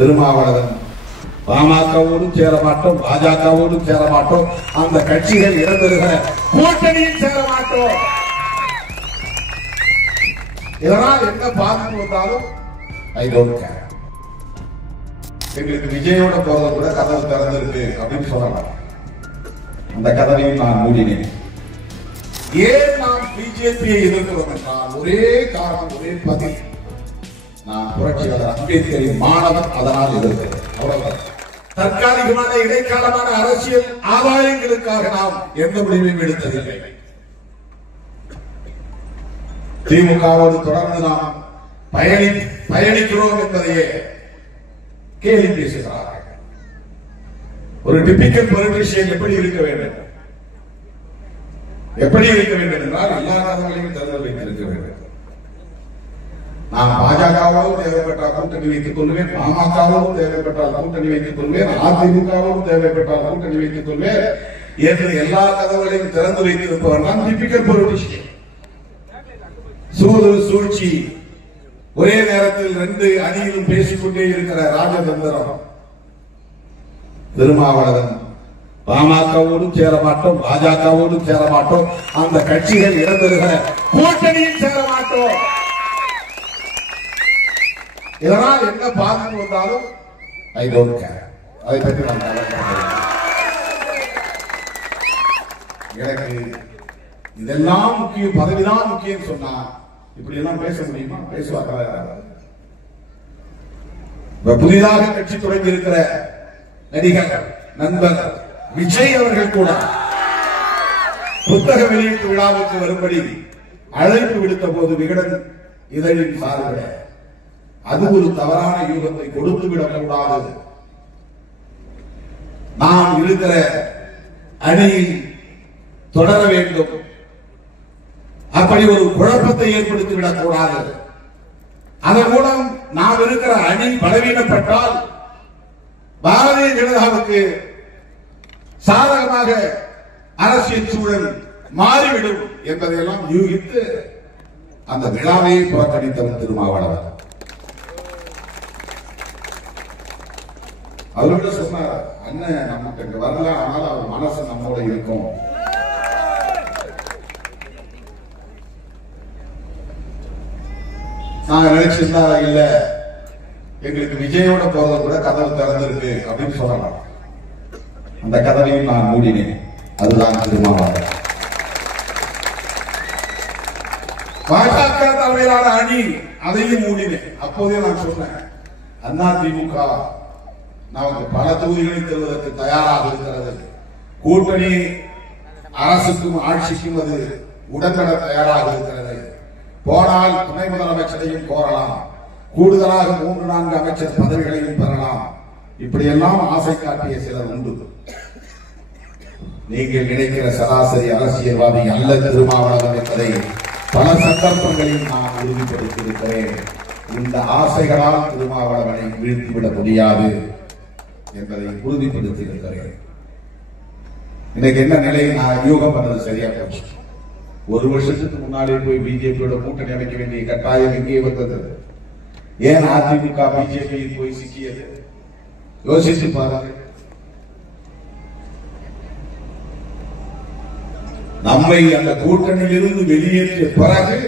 திருமாவளவன் பாமகவோடும் சேர மாட்டோம், பாஜகவோடும் சேர மாட்டோம், அந்த கட்சிகள் இடம்பெறுகிற கூட்டணியில் சேர மாட்டோம். இதனால் என்ன பாதிப்பு வந்தாலும் ஐ டோன்ட் கேர். எங்களுக்கு விஜயோட போறது கூட கதவு திறந்திருக்கு அப்படின்னு சொல்லலாம். அந்த கதவையும் நான் மூடினேன். ஏன் நாம் பிஜேபியை எதிர்க்கிறோம் என்றால் ஒரே காரணம், ஒரே பதில். நான் புரட்சியாளர் அம்பேத்கரின் மாணவன், அதனால் எதிர்க்கிறேன். அவ்வளவுதான். தற்காலிகமான இடைக்காலமான அரசியல் ஆதாயங்களுக்காக நாம் எந்த முடிவையும் எடுத்ததில்லை. திமுகவோடு தொடர்ந்து நாம் பயணிக்கிறோம் என்பதையே கேலி பேசுகிறார்கள். ஒரு டிபிக்கல் பொலிட்டிஷியன் எப்படி இருக்க வேண்டும், எப்படி இருக்க வேண்டும் என்றால் எல்லா கதவுகளையும் திறந்து வைத்திருக்க வேண்டும். நான் பாஜகவோடு தேவைப்பட்டால் கூட்டணி வைத்துக் கொள்வேன், பாமகவோடு தேவைப்பட்டால் கூட்டணி வைத்துக் கொள்வேன், அதிமுகவோடு தேவைப்பட்டால் கூட்டணி வைத்துக் கொள்வேன் என்று எல்லா கதவுகளையும் திறந்து வைத்திருப்பவர் தான் டிபிக்கல் பொலிட்டிஷியன். சூது சூழ்ச்சி ஒரே நேரத்தில் 2 அணியிலும் பேசிக்கொண்டே இருக்கிற ராஜதந்திரம். திருமாவளவன் பாமகவோடும் சேர மாட்டோம், பாஜகவோடும் சேர மாட்டோம், அந்த கட்சிகள் இடம்பெறுகிற கூட்டணியில் சேர மாட்டோம். இதனால் என்ன பாதிப்பு வந்தாலும் ஐ டோன்ட் கேர். அதை பற்றி நான் கவலைப்படவில்லை. எனக்கு இதெல்லாம் முக்கியம், பதவிதான் முக்கியம் சொன்னா இப்படி எல்லாம் பேச முடியுமா? பேசுவாங்க. புதிதாக கட்சி தொடங்கி இருக்கிற நடிகர் நண்பர் விஜய் அவர்கள் கூட புத்தக வெளியீட்டு விழாவுக்கு வரும்படி அழைப்பு விடுத்த போது விகடன் இதழின் சார்பில் அது ஒரு தவறான யூகத்தை கொடுத்து விடக்கூடாது, நாம் இருக்கிற அணியில் தொடர வேண்டும், அப்படி ஒரு குழப்பத்தை ஏற்படுத்தி விடக்கூடாது, அதன் மூலம் நாம் இருக்கிற அணி பலவீனப்பட்டால் பாரதிய ஜனதாவுக்கு சாதகமாக அரசியல் சூழல் மாறிவிடும் என்பதையெல்லாம் யூகித்து அந்த விழாவை புறக்கணித்தவர் திருமாவளவன். அவர்கிட்ட சொன்னார், அண்ணன் நமக்கு இங்க வரல, ஆனால் அவர் மனசு நம்மோட இருக்கும். நாங்க நினைச்சிருந்தா இல்ல, எங்களுக்கு விஜயோட போறது கூட கதவு திறந்திருக்கு அப்படின்னு சொல்லலாம். அந்த கதவையும் நான் மூடினேன். அதுதான் திருமாவளவன். பாஜக தலைமையிலான அணி, அதையும் மூடினேன். அப்போதே நான் சொன்னேன், அதிமுக நமக்கு பல தொகுதிகளை தருவதற்கு தயாராக இருக்கிறது, கூட்டணி அரசுக்கும் ஆட்சிக்கும் அது உடன்பட தயாராக இருக்கிறது, போனால் துணை முதலமைச்சரையும் கோரலாம், கூடுதலாக 3-4 அமைச்சர் பதவிகளையும் பெறலாம், இப்படியெல்லாம் ஆசை காட்டிய சிலர் உண்டு. நீங்கள் நினைக்கிற சராசரி அரசியல்வாதி அல்ல திருமாவளவன் என்பதை பல சந்தர்ப்பங்களில் நான் உறுதிப்படுத்தியிருக்கிறேன். இந்த ஆசைகளால் திருமாவளவனை வீழ்த்திவிட முடியாது என்பதை உறுதிப்படுத்தியிருக்கிறேன். இன்னைக்கு என்ன நிலை, நான் யூகம் பண்ணது சரியா போச்சு. 1 வருஷத்துக்கு முன்னாடி போய் பிஜேபியோட கூட்டணி அமைக்க வேண்டிய கட்டாயம் எங்கே வந்தது? ஏன் அதிமுக பிஜேபி போய் சிக்கியது? யோசித்து பாருங்கள். நம்மை அந்த கூட்டணியில் இருந்து வெளியேற்றிய பிறகு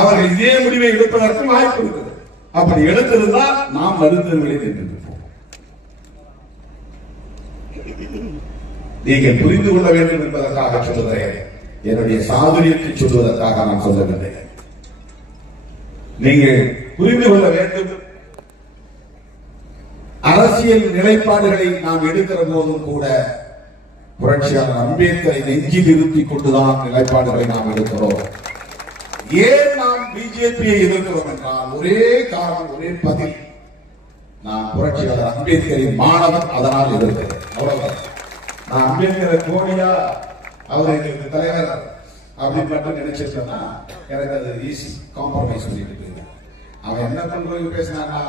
அவர்கள் இதே முடிவை எடுப்பதற்கு வாய்ப்பு இருக்குது. அப்படி எடுத்திருந்தால் நாம் மருத்துவர்களை நின்றிருப்போம். நீங்கள் புரிந்து கொள்ள வேண்டும் என்பதற்காக சொல்லுகிறேன், என்னுடைய சாதுரியத்தை சொல்வதற்காக நான் சொல்லவில்லை. நீங்கள் புரிந்து கொள்ள வேண்டும். அரசியல் நிலைப்பாடுகளை நாம் எடுக்கிற போதும் கூட புரட்சியாளர் அம்பேத்கரை நெஞ்சில் இருத்திக் கொண்டுதான் நிலைப்பாடுகளை நாம் எடுக்கிறோம். ஏன் நாம் பிஜேபியை எதிர்க்கிறோம் என்றால் ஒரே காரணம், ஒரே பதில். நான் புரட்சியாளர் அம்பேத்கரின் மாணவன், அதனால் எதிர்க்கிறேன். அவ்வளவுதான். நான் அம்பேத்கரை கோடியா அவர் எங்களுக்கு தலைவர் அப்படின்னு மட்டும் நினைச்சிருந்தா எனக்கு அது ஈஸி, காம்ப்ரமைஸ் பண்ணிட்டு போயிருந்தேன். அவன் என்ன கொண்டு பேசினான்னா,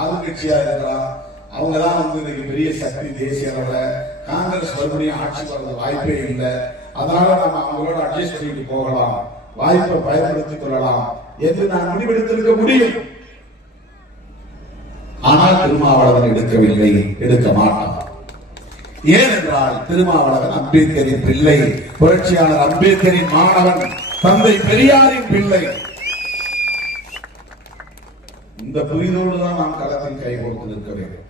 ஆளுங்கட்சியா இருக்கிறான், அவங்கதான் இன்னைக்கு பெரிய சக்தி தேசிய அளவில், காங்கிரஸ் மறுபடியும் ஆட்சி வர்றது வாய்ப்பே இல்லை, அதனால நம்ம அவங்களோட அட்ஜஸ்ட் பண்ணிட்டு போகலாம், வாய்ப்பை பயன்படுத்திக் கொள்ளலாம் என்று நான் முடிவெடுத்திருக்க முடியும். ஆனால் திருமாவளவன் எடுக்கவில்லை, எடுக்க மாட்டார். ஏனென்றால் திருமாவளவன் அம்பேத்கரின் பிள்ளை, புரட்சியாளர் அம்பேத்கரின் மாணவன், தந்தை பெரியாரின் பிள்ளை. இந்த புரிதோடு தான் நாம் களத்தில் கை கொடுத்து நிற்க வேண்டும்.